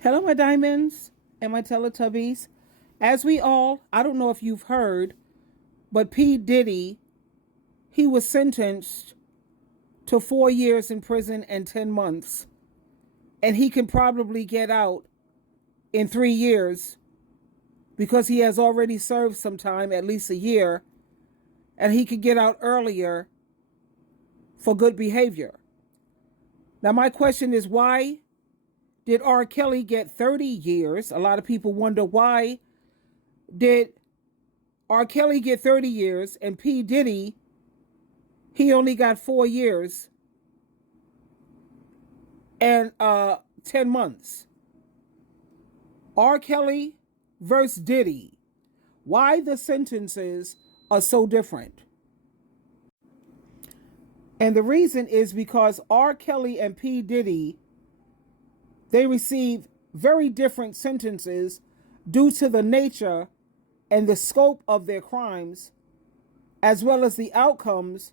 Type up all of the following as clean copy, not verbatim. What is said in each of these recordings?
Hello, my diamonds and my Teletubbies. I don't know if you've heard, but P. Diddy, he was sentenced to 4 years in prison and 10 months. And he can probably get out in 3 years because he has already served some time, at least a year, and he could get out earlier for good behavior. Now, my question is, why did R. Kelly get 30 years? A lot of people wonder, why did R. Kelly get 30 years and P. Diddy, he only got 4 years and 10 months? R. Kelly versus Diddy. Why the sentences are so different? And the reason is because R. Kelly and P. Diddy, they receive very different sentences due to the nature and the scope of their crimes, as well as the outcomes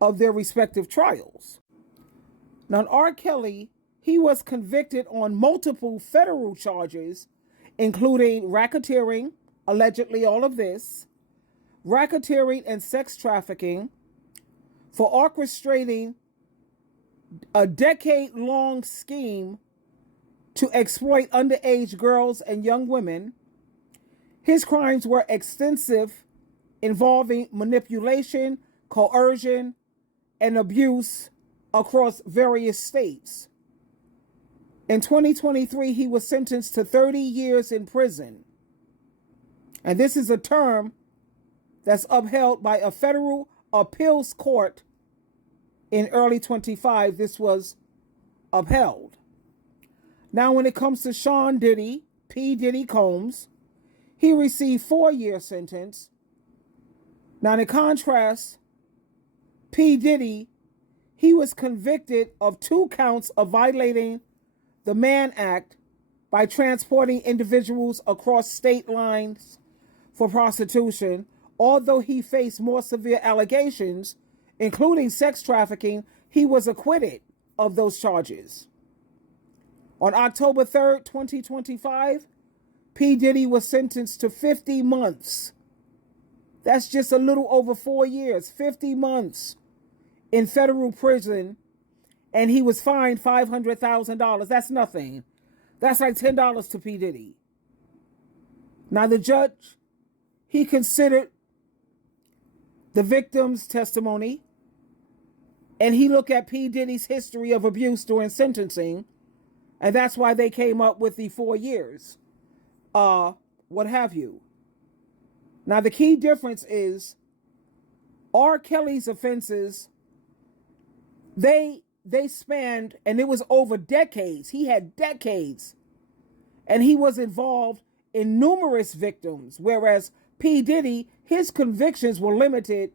of their respective trials. Now, R. Kelly, he was convicted on multiple federal charges, including racketeering, allegedly all of this, racketeering and sex trafficking, for orchestrating a decade-long scheme to exploit underage girls and young women. His crimes were extensive, involving manipulation, coercion, and abuse across various states. In 2023, he was sentenced to 30 years in prison. And this is a term that's upheld by a federal appeals court in early 25. This was upheld. Now, when it comes to Sean Diddy, P. Diddy Combs, he received 4-year sentence. Now, in contrast, P. Diddy, he was convicted of 2 counts of violating the Mann Act by transporting individuals across state lines for prostitution. Although he faced more severe allegations, including sex trafficking, he was acquitted of those charges. On October 3rd, 2025, P. Diddy was sentenced to 50 months. That's just a little over 4 years, 50 months in federal prison, and he was fined $500,000. That's nothing. That's like $10 to P. Diddy. Now, the judge, he considered the victim's testimony, and he looked at P. Diddy's history of abuse during sentencing, and that's why they came up with the 4 years, what have you. Now, the key difference is R. Kelly's offenses, they spanned, and it was over decades. He had decades, and he was involved in numerous victims, whereas P. Diddy, his convictions were limited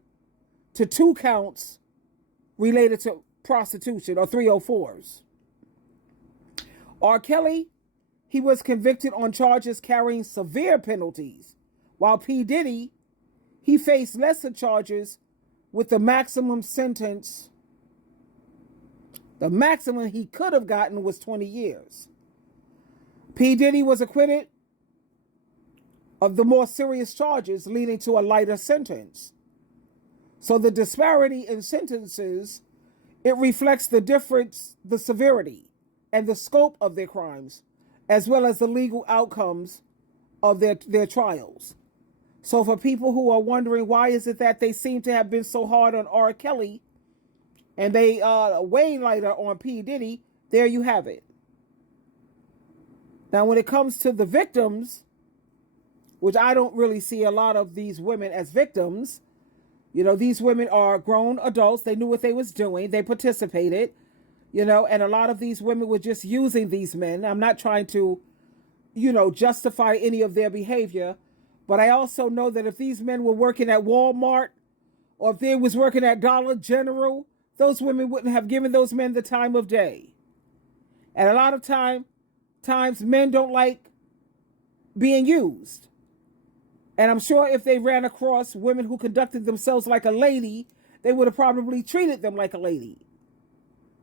to 2 counts related to prostitution, or 304s. R. Kelly, he was convicted on charges carrying severe penalties, while P. Diddy, he faced lesser charges with the maximum sentence. The maximum he could have gotten was 20 years. P. Diddy was acquitted of the more serious charges, leading to a lighter sentence. So the disparity in sentences, it reflects the difference, the severity, and the scope of their crimes, as well as the legal outcomes of their trials. So for people who are wondering, why is it that they seem to have been so hard on R. Kelly and they way lighter on P. Diddy, there you have it. Now, when it comes to the victims, which I don't really see a lot of these women as victims, these women are grown adults. They knew what they was doing. They participated, and a lot of these women were just using these men. I'm not trying to, justify any of their behavior, but I also know that if these men were working at Walmart or if they was working at Dollar General, those women wouldn't have given those men the time of day. And a lot of times men don't like being used. And I'm sure if they ran across women who conducted themselves like a lady, they would have probably treated them like a lady.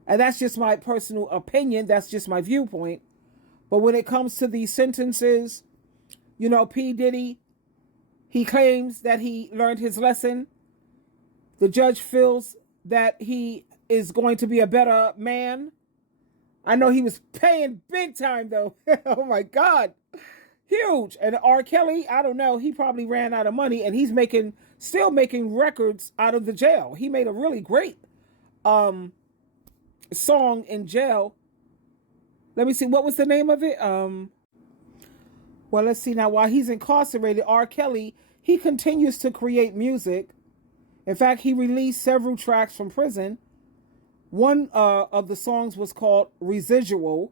And that's just my personal opinion. That's just my viewpoint. But when it comes to these sentences, P. Diddy, he claims that he learned his lesson. The judge feels that he is going to be a better man. I know he was paying big time, though. Oh, my God. Huge. And R. Kelly, I don't know. He probably ran out of money, and he's still making records out of the jail. He made a really great song in jail. Let me see. What was the name of it? Well, let's see now. While he's incarcerated, R. Kelly, he continues to create music. In fact, he released several tracks from prison. One of the songs was called Residual.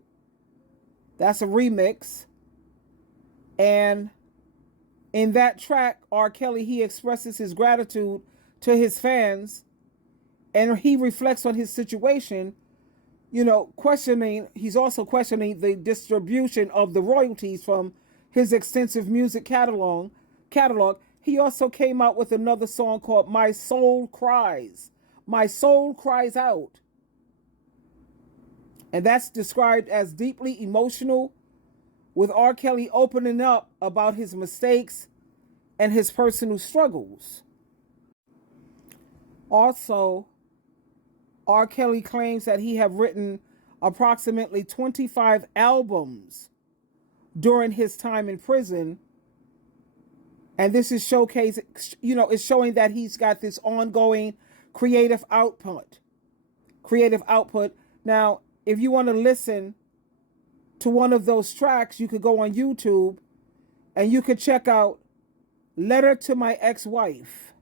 That's a remix. And in that track, R. Kelly, he expresses his gratitude to his fans. And he reflects on his situation, he's also questioning the distribution of the royalties from his extensive music catalog. He also came out with another song called My Soul Cries. My Soul Cries Out. And that's described as deeply emotional, with R. Kelly opening up about his mistakes and his personal struggles. Also, R. Kelly claims that he have written approximately 25 albums during his time in prison. And this is it's showing that he's got this ongoing creative output. Now, if you want to listen to one of those tracks, you could go on YouTube and you could check out Letter to My Ex-Wife.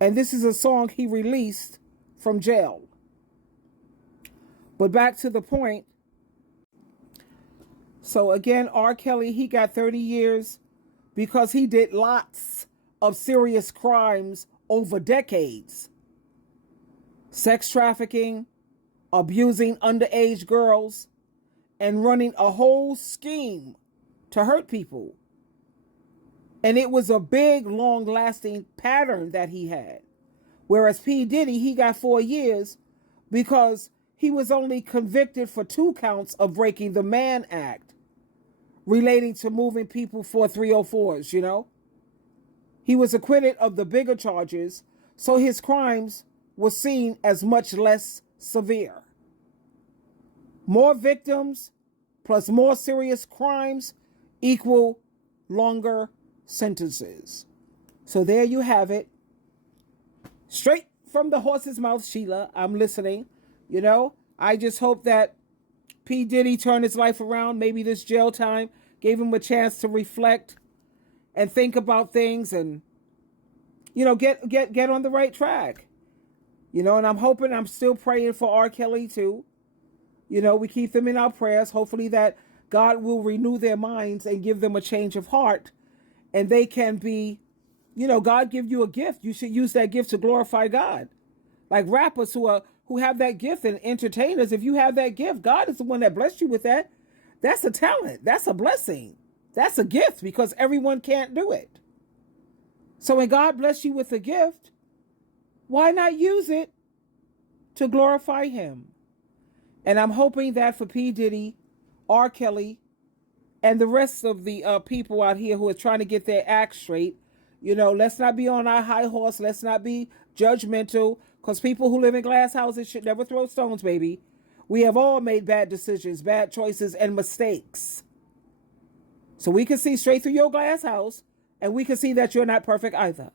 And this is a song he released from jail. But back to the point. So again, R. Kelly, he got 30 years because he did lots of serious crimes over decades. Sex trafficking, abusing underage girls, and running a whole scheme to hurt people. And it was a big, long-lasting pattern that he had. Whereas P. Diddy, he got 4 years because he was only convicted for 2 counts of breaking the Mann Act relating to moving people for 304s, He was acquitted of the bigger charges, so his crimes were seen as much less severe. More victims plus more serious crimes equal longer sentences. So there you have it. Straight from the horse's mouth, Sheila. I'm listening. I just hope that P. Diddy turned his life around. Maybe this jail time gave him a chance to reflect and think about things and, get on the right track. And I'm still praying for R. Kelly too. We keep them in our prayers. Hopefully that God will renew their minds and give them a change of heart. And they can be, God give you a gift. You should use that gift to glorify God. Like rappers who have that gift, and entertainers, if you have that gift, God is the one that blessed you with that. That's a talent. That's a blessing. That's a gift, because everyone can't do it. So when God bless you with a gift, why not use it to glorify him? And I'm hoping that for P. Diddy, R. Kelly, and the rest of the people out here who are trying to get their act straight, let's not be on our high horse. Let's not be judgmental, because people who live in glass houses should never throw stones, baby. We have all made bad decisions, bad choices, and mistakes. So we can see straight through your glass house, and we can see that you're not perfect either.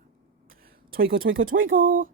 Twinkle, twinkle, twinkle.